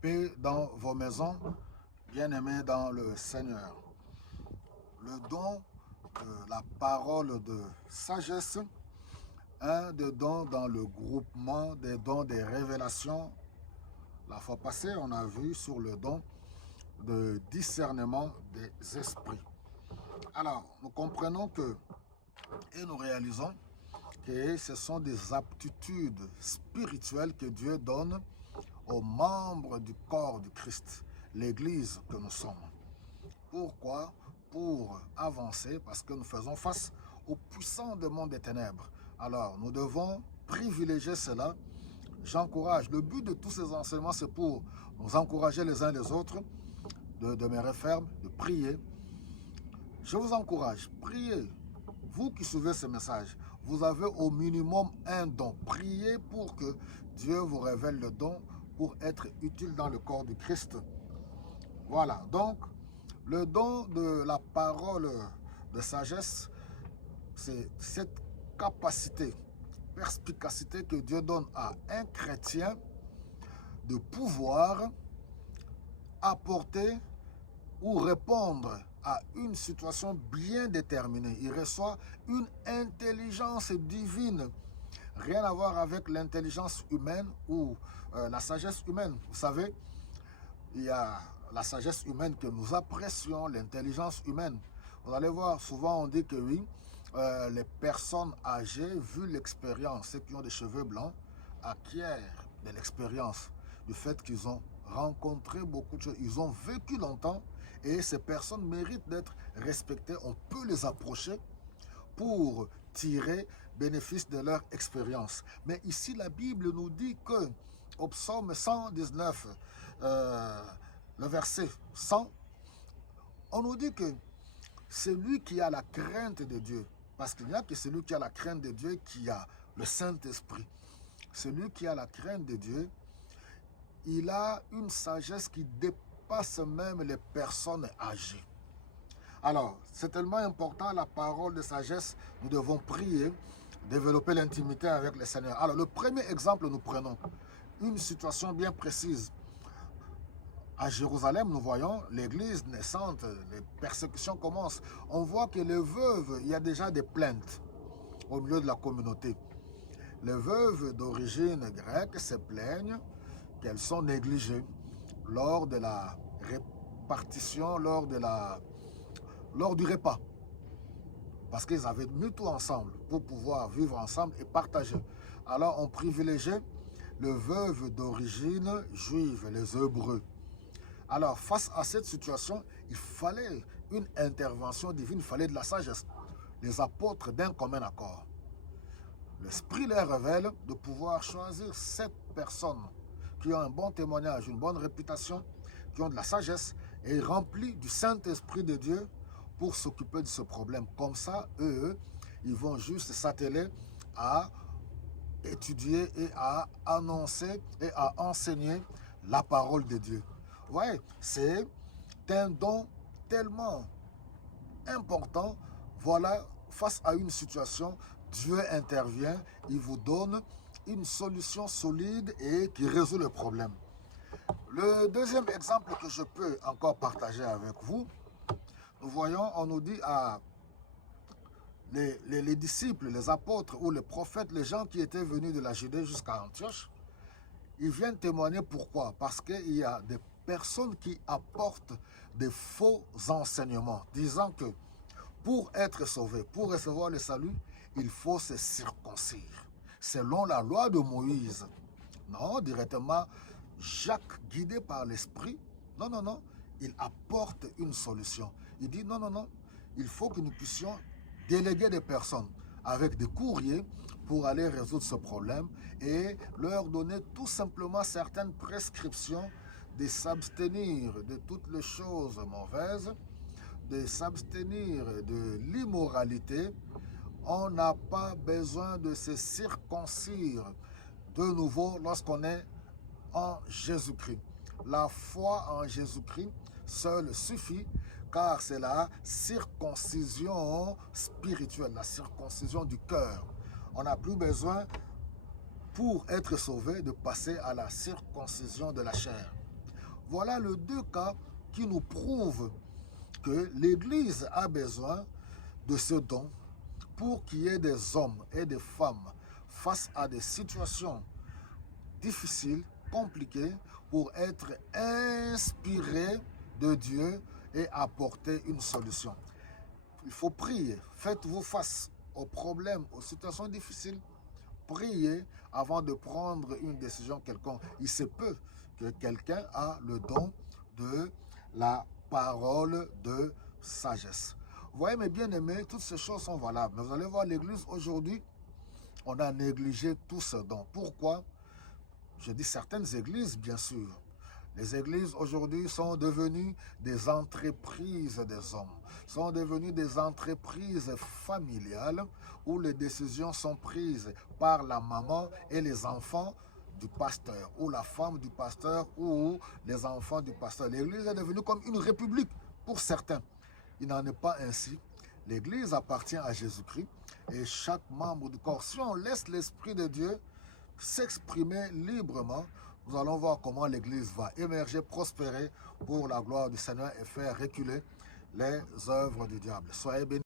Paix dans vos maisons, bien-aimés dans le Seigneur. Le don de la parole de sagesse, un des dons dans le groupement des dons des révélations. La fois passée, on a vu sur le don de discernement des esprits. Alors, nous comprenons que, et nous réalisons que ce sont des aptitudes spirituelles que Dieu donne aux membres du corps du Christ, l'Église que nous sommes. Pourquoi? Pour avancer, parce que nous faisons face aux puissants du monde des ténèbres. Alors, nous devons privilégier cela. J'encourage. Le but de tous ces enseignements, c'est pour nous encourager les uns les autres, de demeurer fermes, de prier. Je vous encourage, priez. Vous qui suivez ce message, vous avez au minimum un don. Priez pour que Dieu vous révèle le don pour être utile dans le corps du Christ. Voilà, donc, le don de la parole de sagesse, c'est cette capacité, perspicacité que Dieu donne à un chrétien de pouvoir apporter ou répondre à une situation bien déterminée. Il reçoit une intelligence divine. Rien à voir avec l'intelligence humaine ou la sagesse humaine. Vous savez, il y a la sagesse humaine que nous apprécions, l'intelligence humaine. Vous allez voir, souvent on dit que oui, les personnes âgées, vu l'expérience, ceux qui ont des cheveux blancs, acquièrent de l'expérience du fait qu'ils ont rencontré beaucoup de choses, ils ont vécu longtemps et ces personnes méritent d'être respectées. On peut les approcher pour tirer bénéfice de leur expérience. Mais ici, la Bible nous dit que, au psaume 119, le verset 100, on nous dit que celui qui a la crainte de Dieu, parce qu'il n'y a que celui qui a la crainte de Dieu qui a le Saint-Esprit. Celui qui a la crainte de Dieu, il a une sagesse qui dépasse même les personnes âgées. Alors, c'est tellement important, la parole de sagesse. Nous devons prier, développer l'intimité avec le Seigneur. Alors, le premier exemple, nous prenons une situation bien précise. À Jérusalem, nous voyons l'église naissante, les persécutions commencent. On voit que les veuves, il y a déjà des plaintes au milieu de la communauté. Les veuves d'origine grecque se plaignent qu'elles sont négligées lors de la répartition, lors du repas. Parce qu'ils avaient mis tout ensemble pour pouvoir vivre ensemble et partager. Alors on privilégiait les veuves d'origine juive, les Hébreux. Alors face à cette situation, il fallait une intervention divine, il fallait de la sagesse. Les apôtres d'un commun accord. L'Esprit leur révèle de pouvoir choisir 7 personnes qui ont un bon témoignage, une bonne réputation, qui ont de la sagesse et remplies du Saint-Esprit de Dieu pour s'occuper de ce problème. Comme ça, eux, ils vont juste s'atteler à étudier et à annoncer et à enseigner la parole de Dieu. Vous voyez, c'est un don tellement important. Voilà, face à une situation, Dieu intervient, il vous donne une solution solide et qui résout le problème. Le deuxième exemple que je peux encore partager avec vous, nous voyons, on nous dit à les disciples, les apôtres ou les prophètes, les gens qui étaient venus de la Judée jusqu'à Antioche, ils viennent témoigner pourquoi? Parce qu'il y a des personnes qui apportent des faux enseignements, disant que pour être sauvé, pour recevoir le salut, il faut se circoncire, selon la loi de Moïse. Non, directement, Jacques, guidé par l'Esprit, non, non, non, il apporte une solution. Il dit non, non, non, il faut que nous puissions déléguer des personnes avec des courriers pour aller résoudre ce problème et leur donner tout simplement certaines prescriptions de s'abstenir de toutes les choses mauvaises, de s'abstenir de l'immoralité. On n'a pas besoin de se circoncire de nouveau lorsqu'on est en Jésus-Christ. La foi en Jésus-Christ seule suffit, car c'est la circoncision spirituelle, la circoncision du cœur. On n'a plus besoin, pour être sauvé, de passer à la circoncision de la chair. Voilà les deux cas qui nous prouvent que l'Église a besoin de ce don pour qu'il y ait des hommes et des femmes face à des situations difficiles, compliquées, pour être inspirés de Dieu et apporter une solution. Il faut prier. Faites-vous face aux problèmes, aux situations difficiles. Priez avant de prendre une décision quelconque. Il se peut que quelqu'un a le don de la parole de sagesse. Vous voyez, mes bien-aimés, toutes ces choses sont valables. Mais vous allez voir, l'Église aujourd'hui, on a négligé tout ce don. Pourquoi? Je dis certaines églises, bien sûr. Les églises aujourd'hui sont devenues des entreprises des hommes, sont devenues des entreprises familiales où les décisions sont prises par la maman et les enfants du pasteur, ou la femme du pasteur, ou les enfants du pasteur. L'église est devenue comme une république pour certains. Il n'en est pas ainsi. L'église appartient à Jésus-Christ et chaque membre du corps, si on laisse l'Esprit de Dieu s'exprimer librement, nous allons voir comment l'Église va émerger, prospérer pour la gloire du Seigneur et faire reculer les œuvres du diable. Soyez bénis.